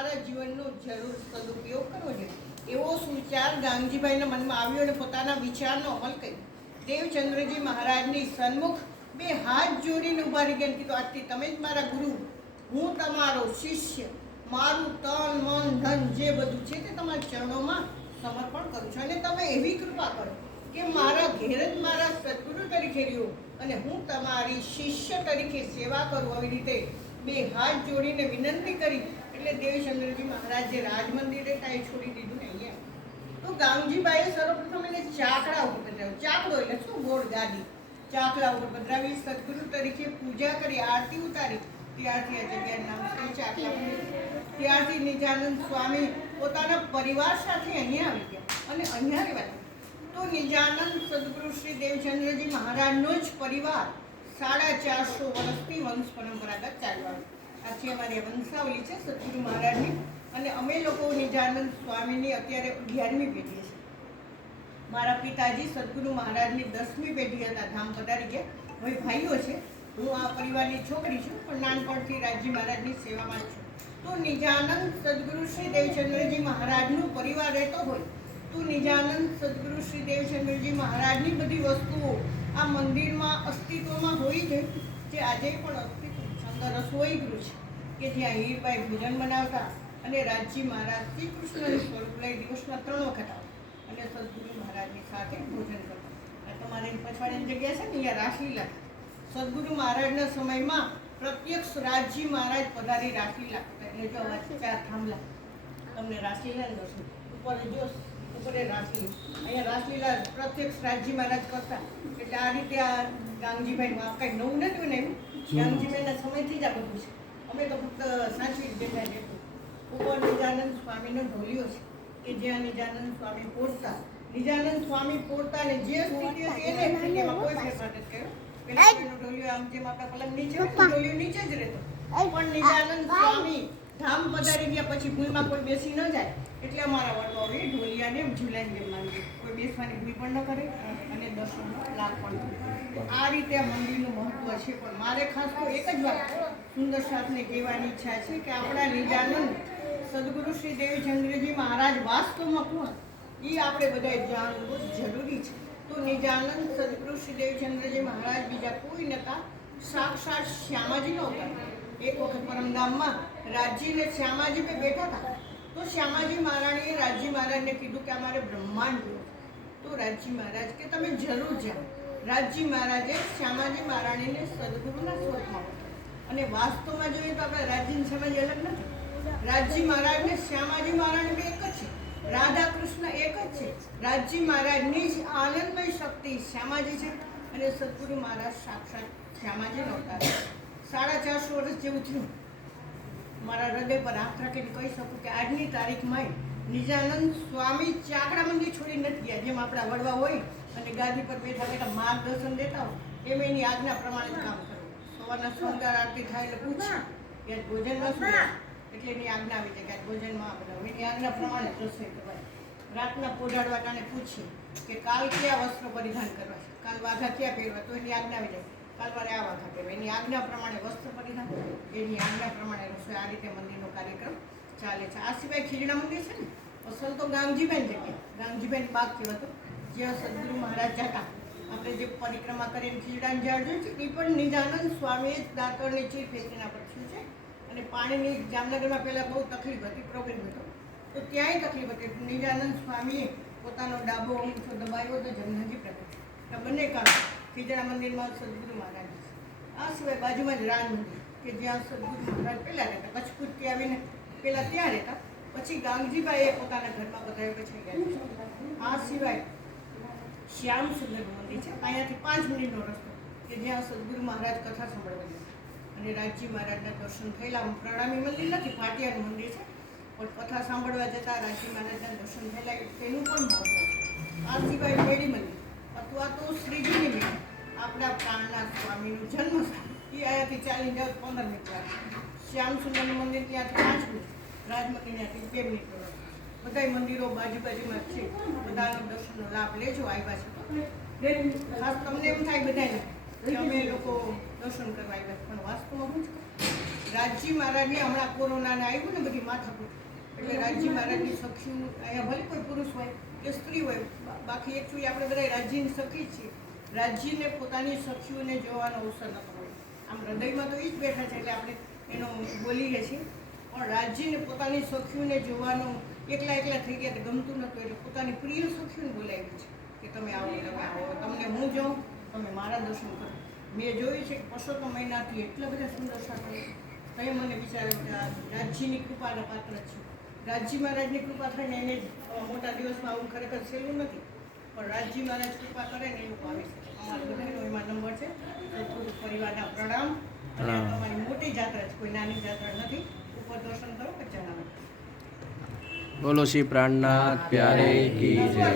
તમારા જીવનનો જરૂર સદુપયોગ કરવો જોઈએ એવો સુવિચાર ગાંધીભાઈના મનમાં આવ્યો અને પોતાના વિચારનો અમલ કર્યો। દેવચંદ્રજી મહારાજની સન્મુખ બે હાથ જોડીને ઊભા રહી ગયા કીધું, આજથી તમે જ મારા ગુરુ, હું તમારો શિષ્ય, મારું તન મન ધન જે બધું છે તે તમારા ચરણોમાં સમર્પણ કરું છું અને તમે એવી કૃપા કરો કે મારા ઘેર જ મારા સદગુરુ તરીકે રહ્યો અને હું તમારી શિષ્ય તરીકે સેવા કરું। આવી રીતે બે હાથ જોડીને વિનંતી કરી એટલે દેવચંદ્રજી મહારાજે રાજ મંદિરે કાંઈ છોડી દીધું ને અહીંયા તો ગામજીબાઈએ સર્વપ્રથમ એને ચાકડા ઉપર પધરાવ્યો। ચાકડો એટલે શું? ગોળ ગાદી, ચાકડા ઉપર પધરાવી સદગુરુ તરીકે પૂજા કરી, આરતી ઉતારી। ત્યારથી આ જગ્યાનું નામ છે ચાકડા। ત્યારથી નિજાનંદ સ્વામી પોતાના પરિવાર સાથે અહીંયા આવી ગયા અને અહીંયા રહેવા તો નિજાનંદ સદગુરુ શ્રી દેવચંદ્રજી મહારાજનો જ પરિવાર 450 વર્ષથી વંશ પરંપરાગત ચાલવા આથી અમારી વંશાવલી છે સદગુરુ મહારાજની અને અમે લોકો નિજાનંદ સ્વામીની અત્યારે 11મી પેઢી છે। મારા પિતાજી સદગુરુ મહારાજની 10મી પેઢી હતા, ધામ પધારી ગયા। હવે ભાઈઓ છે, હું આ પરિવારની છોકરી છું પણ નાનપણથી રાજજી મહારાજની સેવામાં છું। તો નિજાનંદ સદગુરુ શ્રી દેવચંદ્રજી મહારાજનો પરિવાર રહેતો હોય તો નિજાનંદ સદગુરુ શ્રી દેવચંદ્રજી મહારાજની બધી વસ્તુઓ આ મંદિરમાં અસ્તિત્વમાં હોય છે, જે આજે પણ અસ્તિત્વ અંદર રસોઈ ગૃહ છે કે જ્યાં હીરબાઈ ભોજન બનાવતા અને રાજજી મહારાજ શ્રી કૃષ્ણનું સ્વરૂપ લઈ દિવસના 3 વખત આવે અને સદગુરુ મહારાજની સાથે ભોજન કરતા। આ તમારી પછવાડીની જગ્યા છે ને, અહીંયા રાસલીલા સદગુરુ મહારાજના સમયમાં પ્રત્યક્ષ રાજજી મહારાજ પધારી રાસલીલા કરતા। એટલે જો આ 4 થાંભલા તમને રાસલીલા દર્શન ઉપર જો ઉપર રાસલીલા, અહીંયા રાસલીલા પ્રત્યક્ષ રાજજી મહારાજ કરતા। એટલે આ રીતે આ ગાંગજીભાઈનું આ કંઈ નવું નથી બનાવ્યું, ગાંગજીભાઈના સમયથી જ આ બધું છે। અમે તો ફક્ત સાચવી જ બેઠા છે। ઉપર નિજાનંદ સ્વામીનો ઢોલિયો છે કે જ્યાં નિજાનંદ સ્વામી પોઢતા, નિજાનંદ સ્વામી પોઢતા ને જે સ્થિતિ હતી એને સ્થિતિમાં કોઈ ફેરફાર નથી કર્યો। પેલા એનો ઢોલિયો આમ જેમ આપણા પલંગ નીચે ઢોલિયો નીચે જ રહેતો, પણ નિજાનંદ સ્વામી ધામ પધારી ગયા પછી ભૂલમાં કોઈ બેસી ન જાય એટલે અમારા વડવાઓએ ઢોલિયાને ઝૂલાની જેમ માની, કોઈ બેસવાની ભૂલ પણ ન કરે અને દર્શનનો લાભ પણ કરે। તો આ રીતે આ મંદિરનું મહત્વ છે। પણ મારે ખાસ તો એક જ વાત સુંદર સાથને કહેવાની ઈચ્છા છે કે આપણા નિજાનંદ સદગુરુ શ્રી દેવચંદ્રજી મહારાજ વાસ્તવમાં કોણ એ આપણે બધાએ જાણવું જરૂરી છે। તો નિજાનંદ સદગુરુ શ્રી દેવચંદ્રજી મહારાજ બીજા કોઈ નતા, સાક્ષાત શ્યામાજીનો અવતાર। એક વખત પરમધામમાં રાજજીને શ્યામાજી પે બેઠા હતા તો શ્યામાજી મહારાણીએ રાજજી મહારાજને કીધું કે અમારે બ્રહ્માંડ જોયું। તો રાજજી મહારાજ કે તમે જરૂર જાઓ। રાજજી મહારાજે શ્યામાજી મહારાણીને સદગુરુના સ્વરૂપમાં અને વાસ્તવમાં જોઈએ તો આપણા રાજજી શ્યામાજી અલગ નથી। રાજજી મહારાજ ને શ્યામાજી મહારાણી બે એક જ છે, રાધા કૃષ્ણ એક જ છે। રાજજી મહારાજની જ આનંદમય શક્તિ શ્યામાજી છે અને સદગુરુ મહારાજ સાક્ષાત શ્યામાજીનો અવતાર। 450 વર્ષ જેવું થયું। મારા હૃદય પર હાથ રાખીને કહી શકું કે આજની તારીખમાં નિજાનંદ સ્વામી ચાકડા મંદિર છોડી નથી ગયા। જેમ આપણા વડવા હોય અને ગાદી પર બેઠા બેઠા માર્ગદર્શન દેતા હોય એમ એની આજ્ઞા પ્રમાણે કામ કરવું। સવારના શૃંગાર આરતી થાય એટલે પૂછે કે આજ ભોજનમાં શું એટલે એની આજ્ઞા આવી જાય કે આજ ભોજનમાં આ બધા એની આજ્ઞા પ્રમાણે રસોઈ કરવાય। રાતના પોઢાડવા ટાણે પૂછીએ કે કાલ કયા વસ્ત્ર પરિધાન કરવા છે, કાલ વાઘા ક્યાં પહેરવા, તો એની આજ્ઞા આવી જાય કાલવારે આ વાઘા પહેરવા, એની આજ્ઞા પ્રમાણે વસ્ત્ર પરિધાન, એની આજ્ઞા પ્રમાણે રસોઈ। આ રીતે મંદિરનો કાર્યક્રમ ચાલે છે। આ સિવાય ખીજડા મંદિર છે ને, અસલ તો ગાંગજીભાઈ જગ્યા, ગાંગજીભાઈ બાગ કહેવાતો, જ્યાં સદગુરુ મહારાજ જતા આપણે જે પરિક્રમા કરીને ખીજડાની ઝાડ જોઈ છે એ પણ નિજાનંદ સ્વામીએ જ દાંતણની ચીર ફેંકીને પડ્યું છે અને પાણીની જામનગરમાં પહેલાં બહુ તકલીફ હતી, પ્રોબ્લેમ હતો તો ત્યાંય તકલીફ હતી। નિજાનંદ સ્વામીએ પોતાનો ડાબો અંગૂઠો દબાવ્યો તો જમનાજી પ્રગટ। આ બંને કામ ખીજડા મંદિરમાં સદગુરુ મહારાજ છે। આ સિવાય બાજુમાં જ રાજ મંદિર કે જ્યાં સદગુરુ મહારાજ પહેલાં રહેતા, કચ્છકૂટથી આવીને પહેલાં ત્યાં રહેતા, પછી ગાંગજીભાઈએ પોતાના ઘરમાં બધાએ પછી ગયા। આ સિવાય શ્યામ સુંદર મંદિર છે, અહીંયાથી 5 મિનિટનો રસ્તો કે જ્યાં સદગુરુ મહારાજ કથા સાંભળવા ગયા અને રાજજી મહારાજના દર્શન થયેલા। પ્રણામી મંદિર નથી, પાટિયાનું મંદિર છે પણ કથા સાંભળવા જતાં રાજજી મહારાજના દર્શન થયેલા તેનું પણ મહત્વ છે। આ સિવાય મેળી મંદિર અથવા તો શ્રીજીની મેળી, આપણા પ્રાણનાથ સ્વામીનું જન્મસ્થાન, એ અહીંયાથી ચાલીને જાવ 15 મિનિટ લાગે। શ્યામ સુંદરનું મંદિર ત્યાંથી 5 મિનિટ, રાજ મંદિર ત્યાંથી 2 મિનિટનો રસ્તો। બધા મંદિરો બાજુમાં જ છે, બધાનો દર્શનનો લાભ લેજો આવ્યા છે તો। ખાસ તમને એમ થાય બધાને કે અમે લોકો દર્શન કરવા આવ્યા, પણ વાસ્તવમાં શું છે રાજજી મહારાજને હમણાં કોરોનાને આવ્યું ને બધી માથાકૂટ, એટલે રાજજી મહારાજની સખીઓ અહીંયા ભલે કોઈ પુરુષ હોય કે સ્ત્રી હોય, બાકી એકચ્યુઅલી આપણે બધા રાજ્યની સખી જ છીએ. રાજ્યને પોતાની સખીઓને જોવાનો અવસર નતો મળ્યો. આમ હૃદયમાં તો એ જ બેઠા છે એટલે આપણે એનો બોલીએ છીએ, પણ રાજ્યને પોતાની સખીઓને જોવાનું એકલા થઈ ગયા તો ગમતું નહોતું, એટલે પોતાની પ્રિય સખીઓને બોલાવી છે કે તમે આવો, તમને હું જાઉં, તમે મારા દર્શન કરો. મેં જોયું છે કે પરસોત્તમ મહિનાથી એટલા બધા સુંદર સાકળ, કંઈ મને વિચાર્યું કે આ રાજ્યની કૃપાના પાત્ર છે. રાજજી મહારાજની કૃપા થઈને એને મોટા દિવસમાં આવું ખરેખર સહેલું નથી, પણ રાજજી મહારાજ કૃપા કરે ને એવું પામી શકે. અમારા બધાનો એમાં નંબર છે. પૂરું પરિવારના પ્રણામ. અને તમારી મોટી જાત્રા છે, કોઈ નાની જાત્રા નથી. ઉપર દર્શન કરો કે જણાવો. બોલો શ્રી પ્રાણનાથ પ્યારે કી જય.